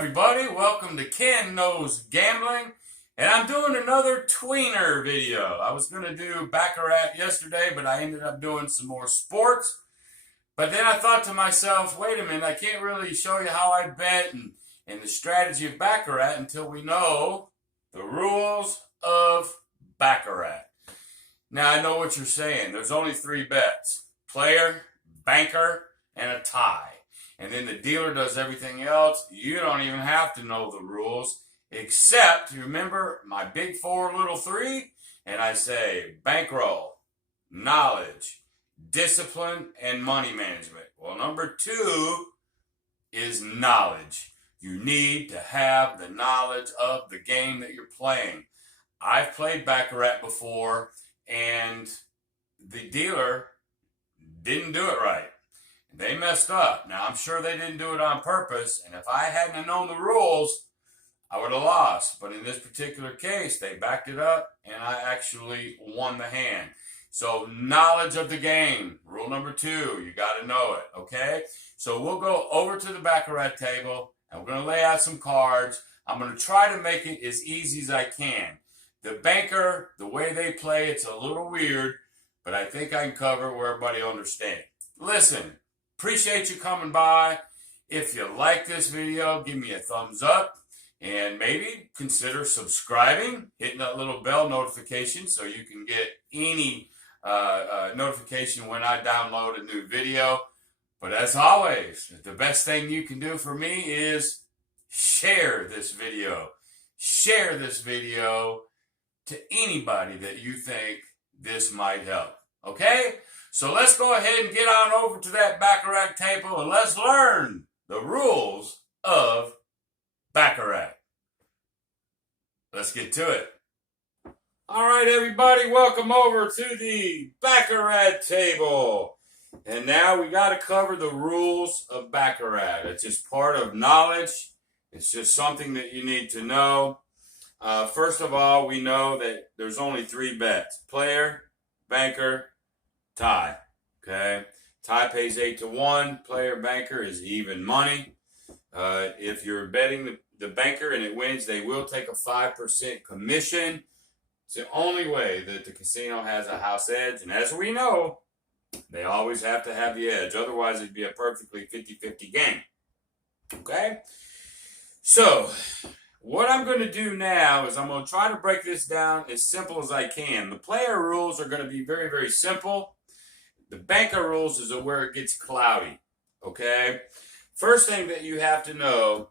everybody, welcome to Kenknowsgambling, and I'm doing another tweener video. I was going to do Baccarat yesterday, but I ended up doing some more sports. But then I thought to myself, wait a minute, I can't really show you how I bet and the strategy of Baccarat until we know the rules of Baccarat. Now I know what you're saying. There's only three bets: player, banker, and a tie. And then the dealer does everything else. You don't even have to know the rules, except, you remember my big four, little three? And I say bankroll, knowledge, discipline, and money management. Well, number two is knowledge. You need to have the knowledge of the game that you're playing. I've played Baccarat before, and the dealer didn't do it right. They messed up. Now, I'm sure they didn't do it on purpose, and if I hadn't known the rules, I would have lost. But in this particular case, they backed it up, and I actually won the hand. So, knowledge of the game. Rule number two, you got to know it, okay? So, we'll go over to the Baccarat table, and we're going to lay out some cards. I'm going to try to make it as easy as I can. The banker, the way they play, it's a little weird, but I think I can cover where everybody understands. Listen. Appreciate you coming by. If you like this video, give me a thumbs up and maybe consider subscribing, hitting that little bell notification so you can get any notification when I download a new video. But as always, the best thing you can do for me is share this video. Share this video to anybody that you think this might help. Okay? So let's go ahead and get on over to that Baccarat table and let's learn the rules of Baccarat. Let's get to it. All right, everybody, welcome over to the Baccarat table. And now we got to cover the rules of Baccarat. It's just part of knowledge. It's just something that you need to know. First of all, we know that there's only three bets: player, banker, tie. Okay, tie pays 8-1. Player banker is even money. If you're betting the banker and it wins, they will take a 5% commission. It's the only way that the casino has a house edge, and as we know, they always have to have the edge. Otherwise, it'd be a perfectly 50-50 game. Okay, so what I'm going to do now is I'm going to try to break this down as simple as I can. The player rules are going to be very, very simple. The banker rules is where it gets cloudy, okay? First thing that you have to know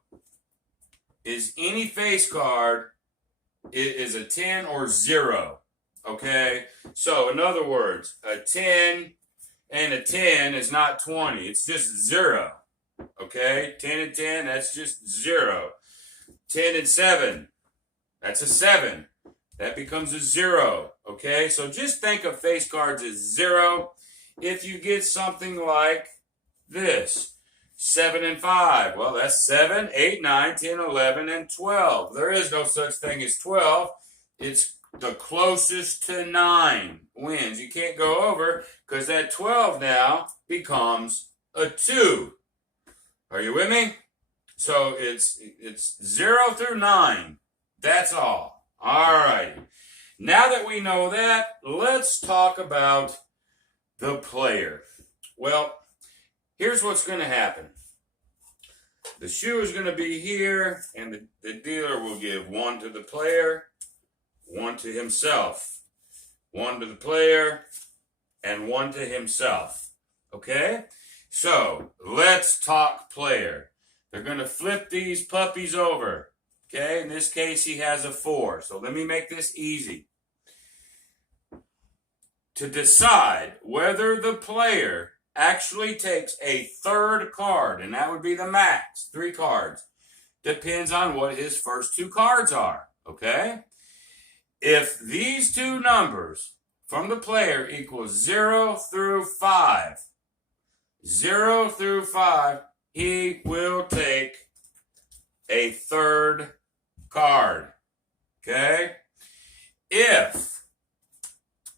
is any face card is a 10 or 0, okay? So, in other words, a 10 and a 10 is not 20. It's just 0, okay? 10 and 10, that's just 0. 10 and 7, that's a 7. That becomes a 0, okay? So, just think of face cards as 0. If you get something like this, 7 and 5, well, that's 7, 8, 9, 10, 11, and 12. There is no such thing as 12. It's the closest to 9 wins. You can't go over because that 12 now becomes a 2. Are you with me? So it's 0 through 9. That's all. All right. Now that we know that, let's talk about the player. Well, here's what's going to happen. The shoe is going to be here, and the dealer will give 1 to the player, 1 to himself, 1 to the player, and 1 to himself. Okay? So, let's talk player. They're going to flip these puppies over. Okay? In this case, he has a 4. So, let me make this easy. To decide whether the player actually takes a third card, and that would be the max, 3 cards, depends on what his first 2 cards are, okay? If these 2 numbers from the player equals 0 through 5, 0 through 5, he will take a third card, okay? If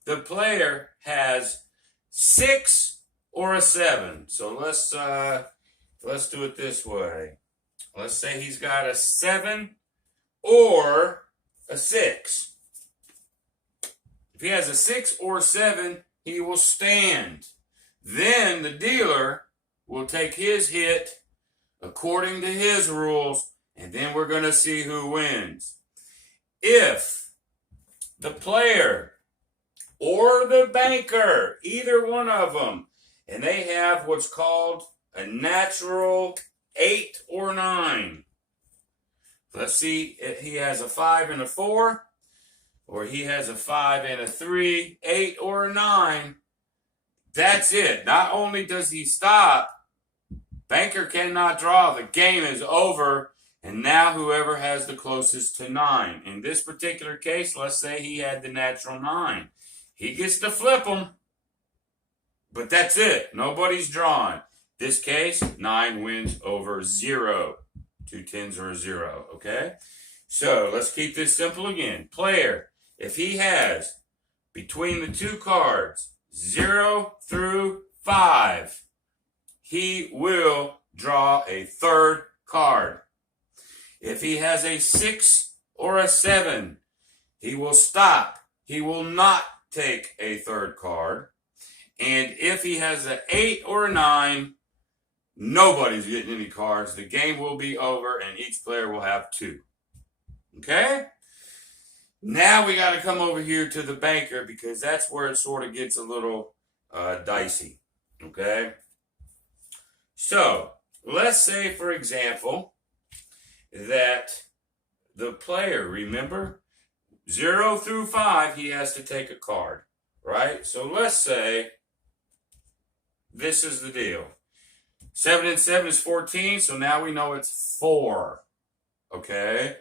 the player has 6 or a 7. So let's do it this way. let's say he's got a 7 or a 6. If he has a 6 or a 7, he will stand. Then the dealer will take his hit according to his rules, and then we're going to see who wins. If the player or the banker, either one of them, and they have what's called a natural 8 or 9. Let's see if he has a 5 and a 4, or he has a 5 and a 3, 8 or a 9. That's it. Not only does he stop, banker cannot draw. The game is over, and now whoever has the closest to 9. In this particular case, let's say he had the natural 9. He gets to flip them, but that's it. Nobody's drawn. This case, 9 wins over 0. 2 10s or a 0, okay? So let's keep this simple again. Player, if he has between the 2 cards 0 through 5, he will draw a 3rd card. If he has a 6 or a 7, he will stop. He will not take a 3rd card. And if he has an 8 or a 9, nobody's getting any cards. The game will be over, and each player will have 2. Okay? Now we got to come over here to the banker, because that's where it sort of gets a little dicey. Okay? So, let's say, for example, that the player, remember, 0 through 5, he has to take a card, right? So let's say this is the deal. 7 and 7 is 14, so now we know it's 4, okay?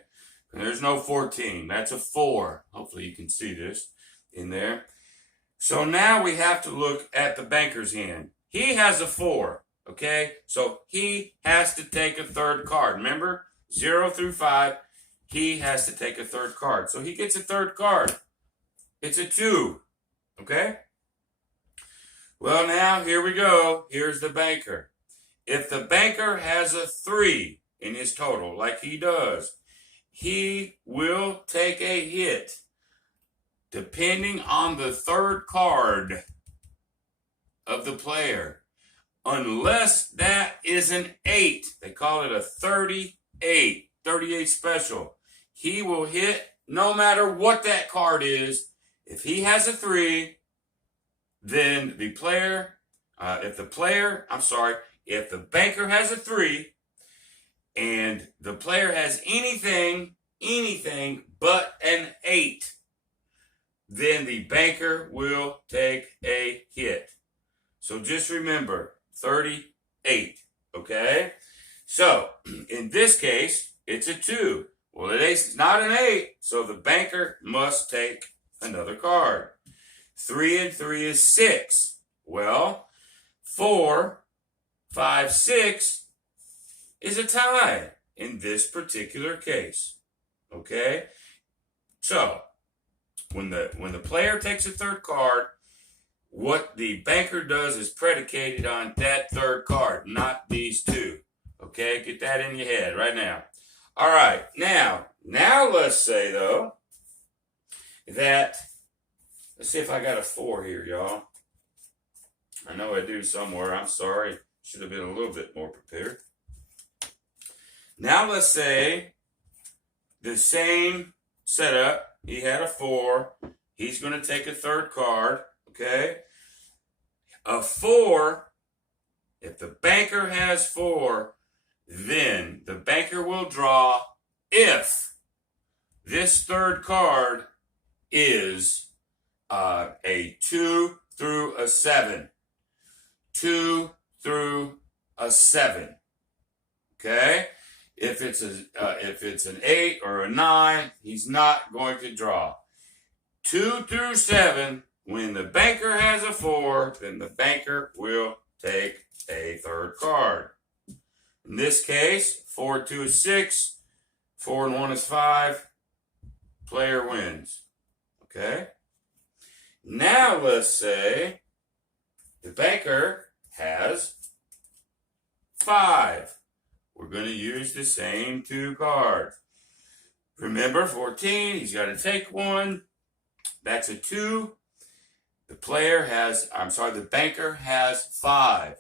And there's no 14, that's a 4. Hopefully you can see this in there. So now we have to look at the banker's hand. He has a 4, okay? So he has to take a 3rd card. Remember, 0 through 5, he has to take a 3rd card. So he gets a 3rd card. It's a 2, okay? Well, now here we go. Here's the banker. If the banker has a 3 in his total, like he does, he will take a hit depending on the 3rd card of the player, unless that is an 8. They call it a 38 special. He will hit no matter what that card is. If he has a 3, then the player, if the banker has a 3 and the player has anything but an 8, then the banker will take a hit. So just remember, 38, okay? So, in this case, it's a 2. Well, it's not an 8, so the banker must take another card. 3 and 3 is 6. Well, 4, 5, 6 is a tie in this particular case. Okay? So, when the player takes a 3rd card, what the banker does is predicated on that 3rd card, not these 2. Okay? Get that in your head right now. All right. Now let's say, though, that, let's see if I got a 4 here, y'all. I know I do somewhere. I'm sorry. Should have been a little bit more prepared. Now let's say the same setup. He had a 4. He's going to take a 3rd card. Okay? A 4, if the banker has 4, then the banker will draw if this 3rd card is a 2 through a 7. 2 through a 7. Okay? If it's an 8 or a 9, he's not going to draw. 2 through 7, when the banker has a 4, then the banker will take a 3rd card. In this case, 4 and 2 is 6, 4 and 1 is 5, player wins. Okay? Now let's say the banker has 5. we're going to use the same 2 cards. Remember, 14, he's got to take 1. That's a 2. The banker has 5.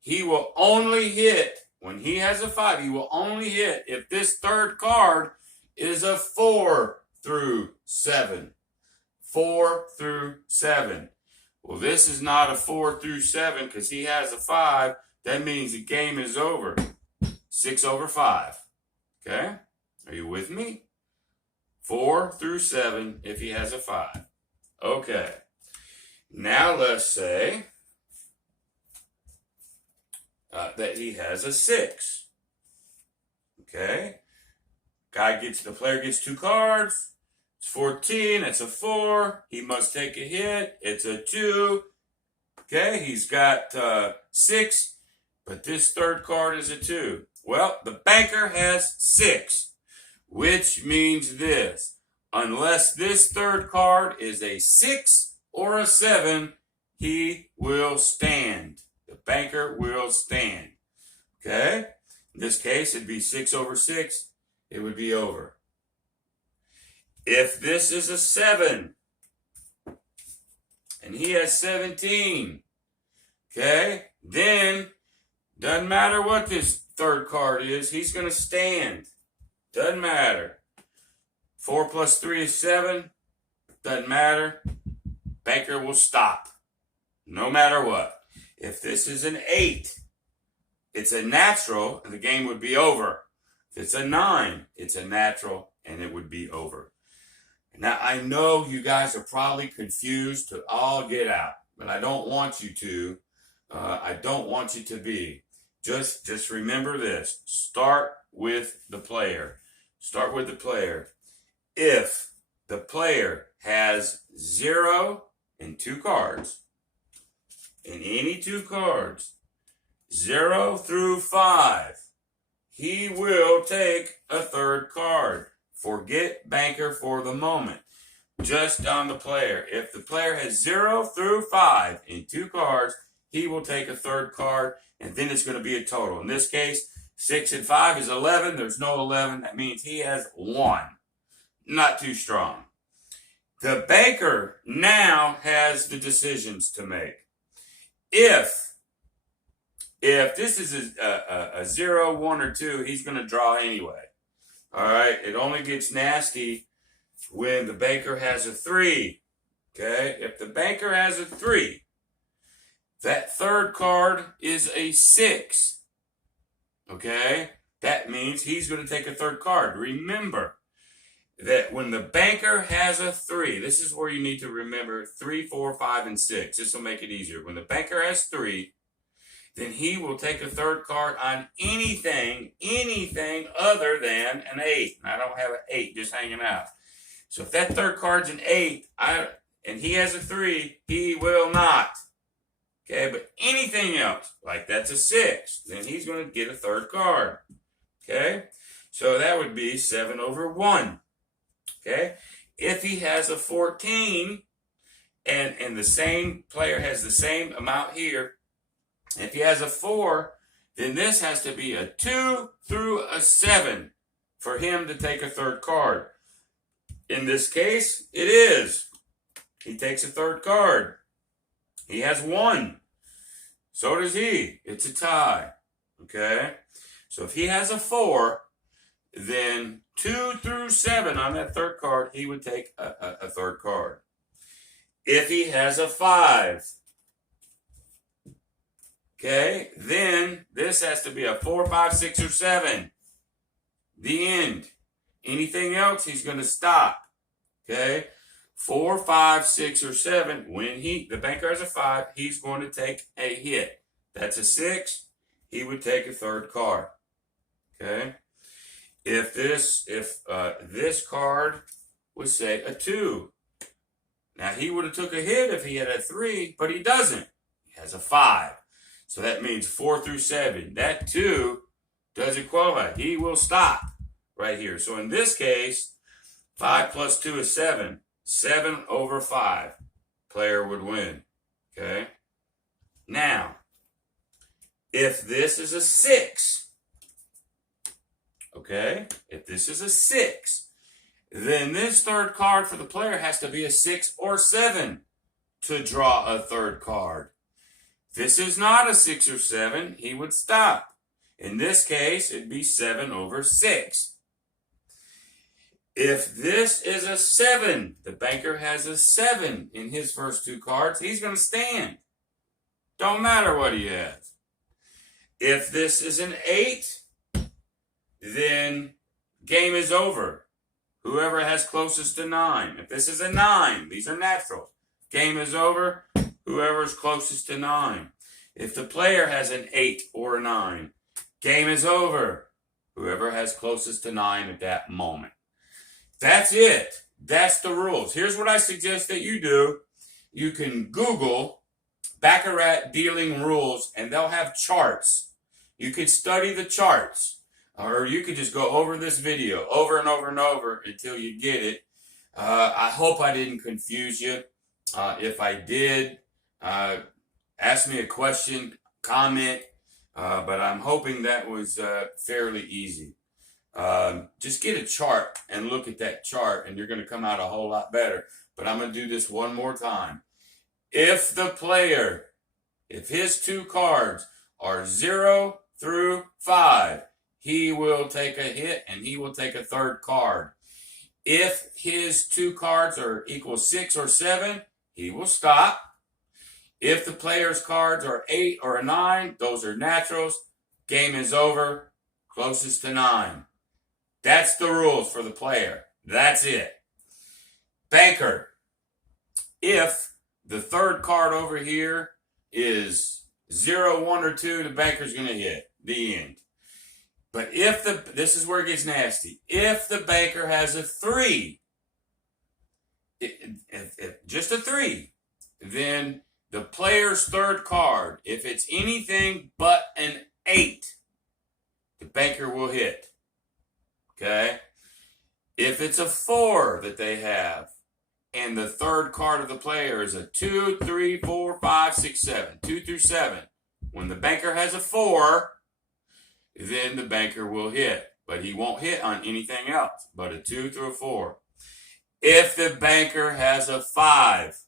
He will only hit, when he has a 5, he will only hit if this third card is a 4 through 7. 4 through 7. Well, this is not a 4 through 7 because he has a 5. That means the game is over. 6 over 5. Okay? Are you with me? 4 through 7 if he has a 5. Okay. Now let's say that he has a 6. Okay? The player gets 2 cards. It's 14. It's a 4. He must take a hit. It's a 2. Okay? He's got 6. But this third card is a 2. Well, the banker has 6. Which means this. Unless this third card is a 6 or a 7, he will stand. The banker will stand. Okay? In this case, it'd be 6 over 6. It would be over. If this is a 7, and he has 17, okay, then doesn't matter what this third card is, he's going to stand. Doesn't matter. 4 plus 3 is 7. Doesn't matter. Banker will stop. No matter what. If this is an 8, it's a natural, and the game would be over. If it's a 9, it's a natural, and it would be over. Now, I know you guys are probably confused to all get out, but I don't want you to. I don't want you to be. Just remember this. Start with the player. Start with the player. If the player has 0 and 2 cards, and any 2 cards, 0 through 5, he will take a third card. Forget banker for the moment. Just on the player. If the player has 0 through 5 and 2 cards, he will take a third card, and then it's going to be a total. In this case, 6 and 5 is 11. There's no 11. That means he has 1. Not too strong. The banker now has the decisions to make. If this is a 0, 1, or 2, he's going to draw anyway. All right? It only gets nasty when the banker has a 3. Okay? If the banker has a 3, that third card is a 6. Okay? That means he's going to take a third card. Remember that when the banker has a 3, this is where you need to remember 3, 4, 5, and 6. This will make it easier. When the banker has 3, then he will take a third card on anything other than an 8. And I don't have an 8 just hanging out. So if that third card's an 8, and he has a 3, he will not. Okay, but anything else, like that's a 6, then he's going to get a third card. Okay, so that would be 7 over 1. Okay, if he has a 14, and the same player has the same amount here, if he has a 4, then this has to be a 2 through a 7 for him to take a third card. In this case, it is. He takes a third card. He has 1. So does he. It's a tie. Okay? So if he has a 4, then 2 through 7 on that third card, he would take a third card. If he has a 5, okay, then this has to be a 4, 5, 6, or 7. The end. Anything else, he's going to stop. Okay? 4, 5, 6, or 7. When the banker has a 5, he's going to take a hit. That's a 6. He would take a third card. Okay? If this card was, say, a 2. Now, he would have took a hit if he had a 3, but he doesn't. He has a 5. So that means 4 through 7. That 2 doesn't qualify. He will stop right here. So in this case, 5 plus 2 is 7. 7 over 5. Player would win. Okay? Now, if this is a 6, Okay? If this is a 6, then this third card for the player has to be a 6 or 7 to draw a third card. If this is not a 6 or 7, he would stop. In this case, it'd be 7 over 6. If this is a 7, the banker has a 7 in his first 2 cards, he's going to stand. Don't matter what he has. If this is an 8, then game is over. Whoever has closest to 9. If this is a 9, these are naturals. Game is over. Whoever's closest to 9. If the player has an 8 or a 9, game is over. Whoever has closest to 9 at that moment. That's it. That's the rules. Here's what I suggest that you do. You can Google Baccarat dealing rules, and they'll have charts. You could study the charts, or you could just go over this video over and over and over until you get it. I hope I didn't confuse you. If I did, ask me a question, comment, but I'm hoping that was fairly easy. Just get a chart and look at that chart, and you're going to come out a whole lot better. But I'm going to do this one more time. If the player, if his 2 cards are 0 through 5, he will take a hit and he will take a third card. If his 2 cards are equal 6 or 7, he will stop. If the player's cards are 8 or a 9, those are naturals. Game is over. Closest to 9. That's the rules for the player. That's it. Banker. If the third card over here is 0, 1, or 2, the banker's going to hit. The end. But if this is where it gets nasty. If the banker has a 3, just a 3, then the player's third card, if it's anything but an 8, the banker will hit. Okay? If it's a 4 that they have, and the third card of the player is a 2, 3, 4, 5, 6, 7, 2 through 7, when the banker has a 4, then the banker will hit. But he won't hit on anything else but a 2 through a 4. If the banker has a 5,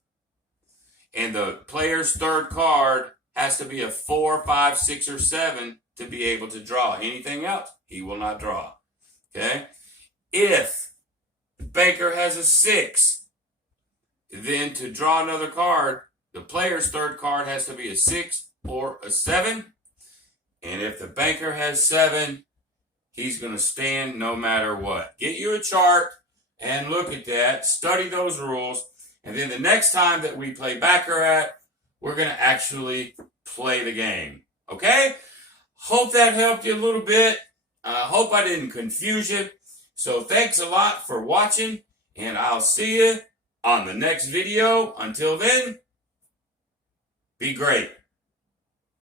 and the player's third card has to be a 4, 5, 6, or 7 to be able to draw anything else, he will not draw. Okay? If the banker has a 6, then to draw another card, the player's third card has to be a 6 or a 7. And if the banker has 7, he's going to stand no matter what. Get you a chart and look at that. Study those rules. And then the next time that we play Baccarat, we're going to actually play the game. Okay? Hope that helped you a little bit. Hope I didn't confuse you. So thanks a lot for watching, and I'll see you on the next video. Until then, be great.